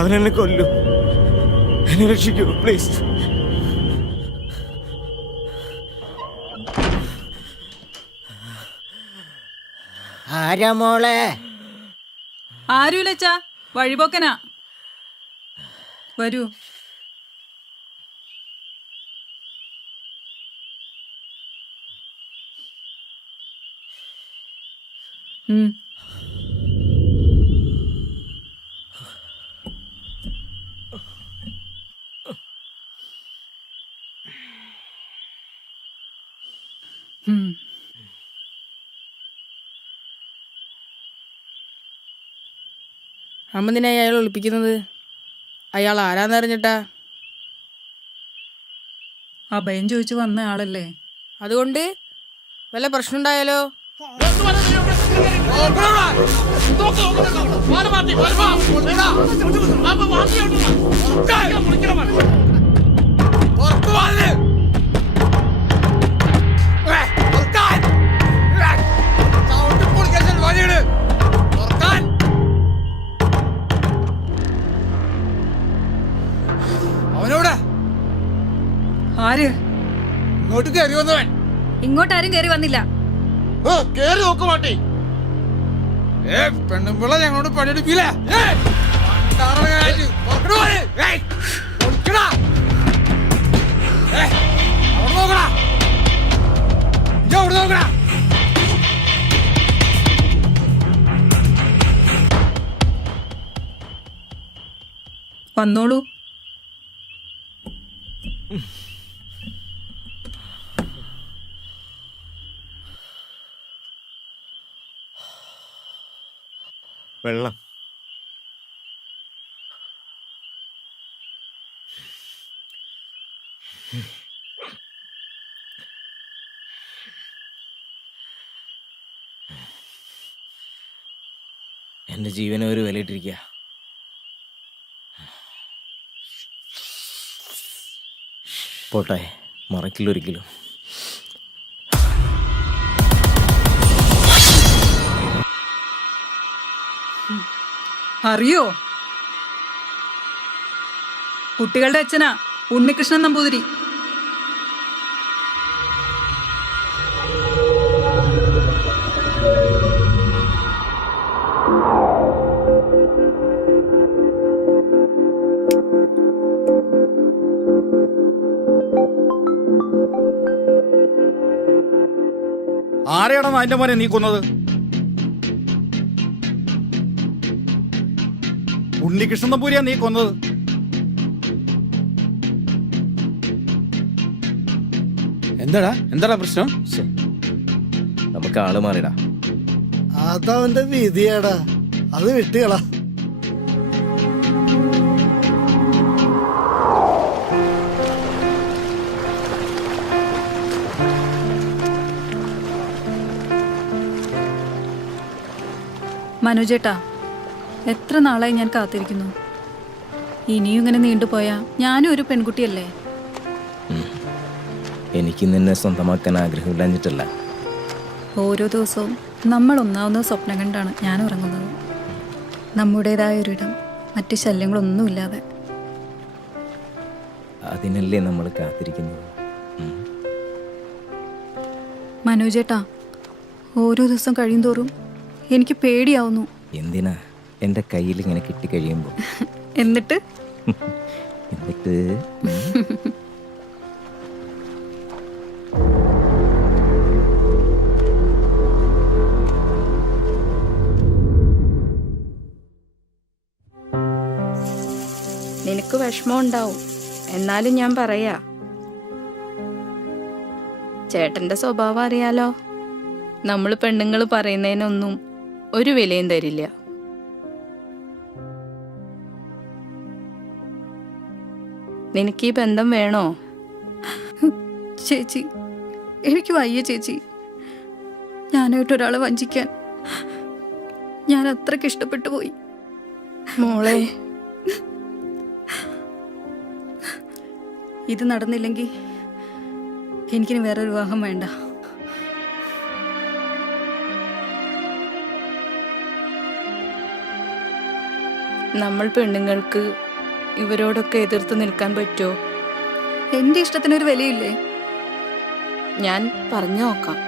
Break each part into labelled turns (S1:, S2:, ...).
S1: അവനെന്നെ കൊല്ലൂ എന്നെ രക്ഷിക്കൂ പ്ലീസ്
S2: ആരാ മോളെ
S3: ആരുമില്ലച്ചാ വഴിപോക്കനാ വരൂ ഉം അമ്മന്തിനെ അയാൾ ഒളിപ്പിക്കുന്നത് അയാൾ ആരാന്നറിഞ്ഞിട്ടാ അഭയം ചോദിച്ചു വന്ന ആളല്ലേ അതുകൊണ്ട് വല്ല പ്രശ്നമുണ്ടായാലോ ഉണ്ടായാലോ
S4: ഇങ്ങോട്ട് കയറി വന്നവൻ
S3: ഇങ്ങോട്ട് ആരും കയറി വന്നില്ല
S4: ഓ കേറി നോക്ക് മാട്ടി ഏ പെണ്ണുമ്പിള്ള ഞങ്ങളോട് പണിയെടുപ്പില്ല
S3: വന്നോളൂ
S5: വെള്ളം എൻ്റെ ജീവനെ ഒരു വിലയിട്ടിരിക്കുക പോട്ടെ ഒരിക്കലും
S3: അറിയോ കുട്ടികളുടെ അച്ഛനാ ഉണ്ണികൃഷ്ണൻ നമ്പൂതിരി
S4: ആരെയാണെന്ന് അതിൻ്റെ മോനെ നീക്കുന്നത് ഉണ്ണികൃഷ്ണൻ തമ്പൂരിയാ നീ കൊന്നത്
S5: എന്താടാ എന്താടാ പ്രശ്നം നമുക്ക് ആള് മാറിടാ
S6: അതവന്റെ വിധിയാടാ അത് വിട്ടുകളാ
S3: മനുജേട്ടാ എത്ര നാളായി ഞാൻ കാത്തിരിക്കുന്നു ഇനിയും ഇങ്ങനെ നീണ്ടുപോയാ ഞാനും ഒരു പെൺകുട്ടിയല്ലേ
S5: എനിക്ക് നിന്നെ സ്വന്തമാക്കാൻ ആഗ്രഹമില്ലാഞ്ഞിട്ടല്ല
S3: ഓരോ ദിവസവും നമ്മൾ ഒന്നാവുന്ന സ്വപ്നം കണ്ടാണ് ഞാൻ ഉറങ്ങുന്നത് നമ്മുടേതായ ഒരിടം മറ്റു ശല്യങ്ങളൊന്നുമില്ലാതെ
S5: അതിനല്ലേ നമ്മൾ കാത്തിരിക്കുന്നത്
S3: മനോജേട്ടാ ഓരോ ദിവസം കഴിയും തോറും എനിക്ക് പേടിയാവുന്നു
S5: എന്തിനാ എന്റെ കയ്യിൽ ഇങ്ങനെ കിട്ടിക്കഴിയുമ്പോൾ
S3: എന്നിട്ട്
S5: എന്നിട്ട്
S3: നിനക്ക് വിഷമം ഉണ്ടാവും എന്നാലും ഞാൻ പറയാ ചേട്ടന്റെ സ്വഭാവം അറിയാലോ നമ്മൾ പെണ്ണുങ്ങൾ പറയുന്നതിനൊന്നും ഒരു വിലയും തരില്ല നിനക്ക് ഈ ബന്ധം വേണോ
S7: ചേച്ചി എനിക്ക് വയ്യ ചേച്ചി ഞാനായിട്ട് ഒരാളെ വഞ്ചിക്കാൻ ഞാൻ അത്രയ്ക്ക് ഇഷ്ടപ്പെട്ടു പോയി
S3: മോളെ ഇത് നടന്നില്ലെങ്കിൽ എനിക്കിനി വേറെ വിവാഹം വേണ്ട നമ്മൾ പെണ്ണുങ്ങൾക്ക് ഇവരോടൊക്കെ എതിർത്ത് നിൽക്കാൻ പറ്റുമോ
S7: എന്റെ ഇഷ്ടത്തിനൊരു വിലയില്ലേ
S3: ഞാൻ പറഞ്ഞു നോക്കാം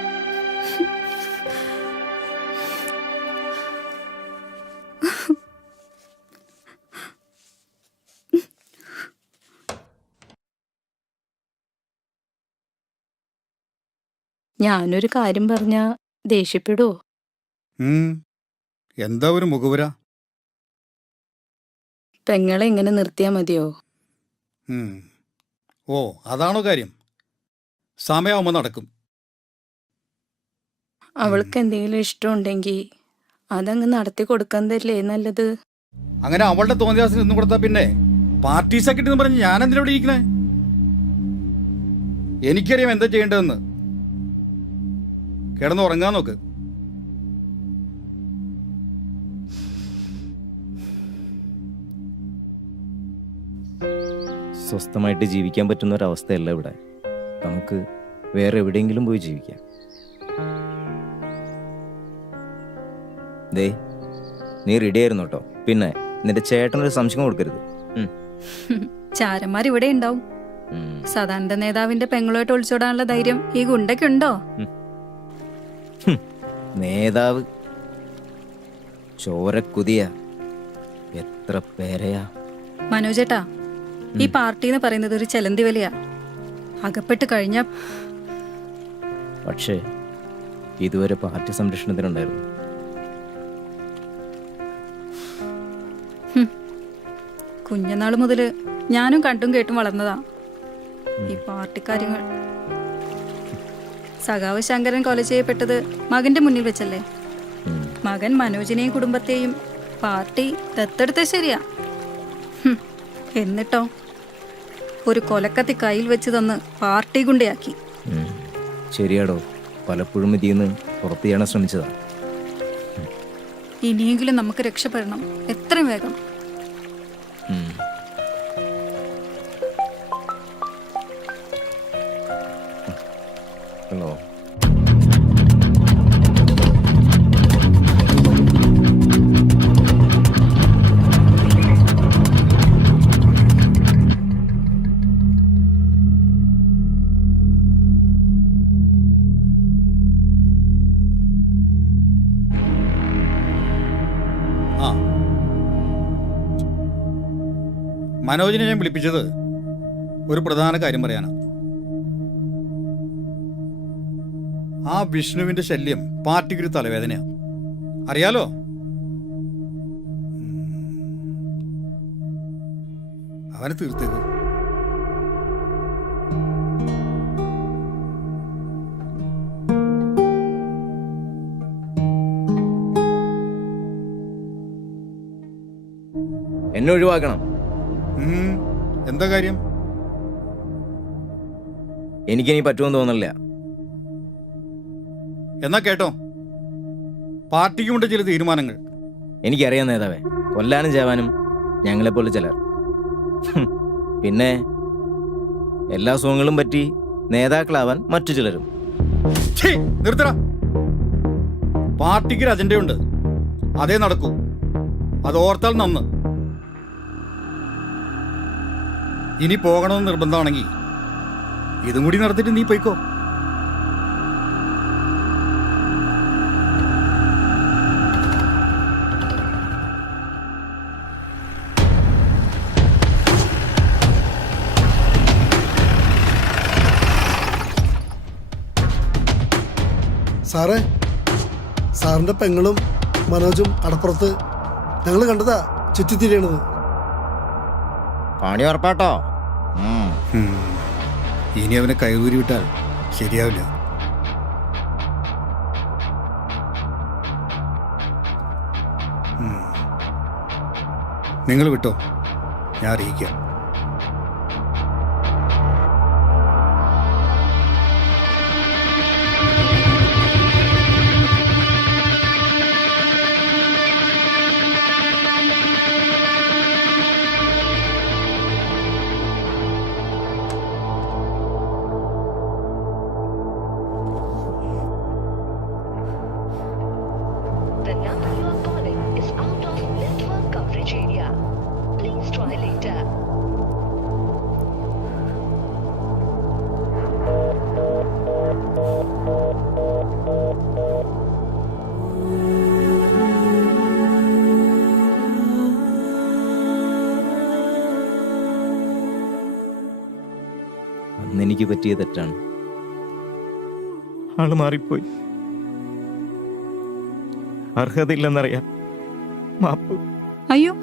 S3: ഞാനൊരു കാര്യം പറഞ്ഞ ദേഷ്യപ്പെടുവോ
S4: എന്താ ഒരു മുഖവരാ
S3: പെങ്ങളെ ഇങ്ങനെ നിർത്തിയാ മതിയോ
S4: ഓ അതാണോ കാര്യം സമയമാകുമ്പോൾ നടക്കും
S3: അവൾക്ക് എന്തെങ്കിലും ഇഷ്ടമുണ്ടെങ്കിൽ അതങ്ങ് നടത്തി കൊടുക്കുന്നതല്ലേ നല്ലത്
S4: അങ്ങനെ അവളുടെ തോന്നിയാസിന് ഒന്നും കൊടുത്താ പിന്നെ പാർട്ടി സെക്രട്ടറി എന്ന് പറഞ്ഞ് ഞാൻ എന്തിനാ ഇവിടെ ഇരിക്കണേ എനിക്കറിയാം എന്താ ചെയ്യേണ്ടതെന്ന് കിടന്നുറങ്ങാൻ നോക്ക്
S5: സ്വസ്ഥമായിട്ട് ജീവിക്കാൻ പറ്റുന്ന ഒരവസ്ഥയല്ല ഇവിടെ നമുക്ക് വേറെ എവിടെയെങ്കിലും പോയി ജീവിക്കാം ദേ നീ റെഡി ആയിരുന്നു കേട്ടോ പിന്നെ നിന്റെ ചേട്ടനൊരു സംശയം കൊടുക്കരുത്
S3: ചാരന്മാർ ഇവിടെ ഉണ്ടാവും സദാനന്ദ നേതാവിന്റെ പെങ്ങളോട്ട് ഒളിച്ചോടാനുള്ള ധൈര്യം ഈ ഗുണ്ടയ്ക്ക് ഉണ്ടോ
S5: നേതാവ് ചോരക്കുതിയ എത്ര പേരയാ
S3: മനോജേട്ടാ ഈ പാർട്ടി എന്ന് പറയുന്നത് ഒരു ചെലന്തി വിലയാ അകപ്പെട്ട് കഴിഞ്ഞ
S5: പക്ഷേ ഇതുവരെ പാർട്ടി സംരക്ഷണത്തിനുണ്ടായിരുന്നു
S3: കുഞ്ഞനാള് മുതൽ ഞാനും കണ്ടും കേട്ടും വളർന്നതാ ഈ പാർട്ടി കാര്യങ്ങൾ സഖാവ് ശങ്കരൻ കൊല ചെയ്യപ്പെട്ടത് മകന്റെ മുന്നിൽ വെച്ചല്ലേ മകൻ മനോജിനെയും കുടുംബത്തെയും പാർട്ടി ദത്തെടുത്ത ശരിയാ എന്നിട്ടോ ഒരു കൊലക്കത്തി കയ്യിൽ വെച്ച് തന്ന് പാർട്ടി ഗുണ്ടയാക്കി
S5: ശരിയാടോ പലപ്പോഴും ഇതിന്ന് പുറത്തു ചെയ്യാൻ ശ്രമിച്ചതാ
S3: ഇനിയെങ്കിലും നമുക്ക് രക്ഷപ്പെടണം എത്രയും വേഗം
S4: മനോജിനെ ഞാൻ വിളിപ്പിച്ചത് ഒരു പ്രധാന കാര്യം പറയാനാണ് ആ വിഷ്ണുവിന്റെ ശല്യം പാർട്ടിക്കൊരു തലവേദനയാണ് അറിയാലോ അവനെ തീർത്തേക്കും
S5: എന്നെ ഒഴിവാക്കണം എന്താ കാര്യം എനിക്കിനി പറ്റുമെന്ന് തോന്നില്ല
S4: എന്നാ കേട്ടോ പാർട്ടിക്കുമുണ്ട് ചില തീരുമാനങ്ങൾ
S5: എനിക്കറിയാം നേതാവേ കൊല്ലാനും ഞങ്ങളെ ഞങ്ങളെപ്പോലെ ചിലർ പിന്നെ എല്ലാ സുഖങ്ങളും പറ്റി നേതാക്കളാവാൻ മറ്റു ചിലരും
S4: നിർത്തട പാർട്ടിക്ക് ഒരു അജണ്ടയുണ്ട് അതേ നടക്കൂ അത് ഓർത്താൽ നന്ന് ഇനി പോകണമെന്ന് നിർബന്ധമാണെങ്കിൽ ഇതും കൂടി നടത്തിയിട്ട് നീ പോയിക്കോ
S8: സാറേ സാറിന്റെ പെങ്ങളും മനോജും അടപ്പുറത്ത് ഞങ്ങൾ കണ്ടതാ ചുറ്റിത്തിരിയണത്
S5: പണി ഉറപ്പാട്ടോ ഇനി അവനെ കൈകൂരി വിട്ടാൽ ശരിയാവില്ല നിങ്ങൾ വിട്ടോ ഞാൻ അറിയിക്കാം പറ്റിയ തെറ്റാണ്
S4: ആള് മാറിപ്പോയി അർഹതയില്ലെന്നറിയാം മാപ്പ്
S3: അയ്യോ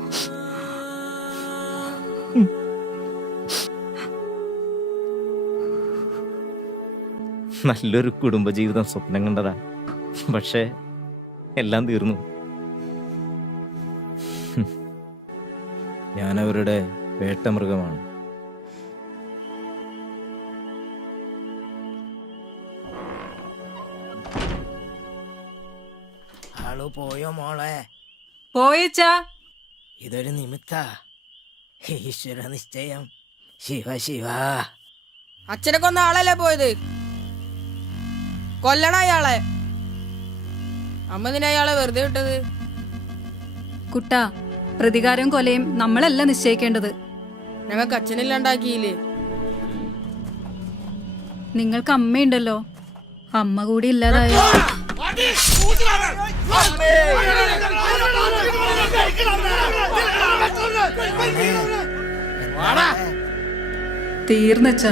S5: നല്ലൊരു കുടുംബജീവിതം സ്വപ്നം കണ്ടതാ പക്ഷേ എല്ലാം തീർന്നു ഞാൻ അവരുടെ വേട്ടമൃഗമാണ്
S2: ആളു പോയോ മോളെ പോയച്ചാ ഇതൊരു നിമിത്ത ഈശ്വര നിശ്ചയം ശിവ ശിവ
S3: അച്ഛനെ കൊന്ന ആളല്ലേ പോയത് കൊല്ലണ അയാളെ അമ്മതിനെ അയാളെ വെറുതെ വിട്ടത് കുട്ട പ്രതികാരം കൊലയും നമ്മളല്ല നിശ്ചയിക്കേണ്ടത് ഞങ്ങൾക്ക് അച്ഛനില്ലാണ്ടാക്കിയില്ലേ നിങ്ങൾക്ക് അമ്മയുണ്ടല്ലോ അമ്മ കൂടി ഇല്ലാതായോ തീർന്നച്ചാ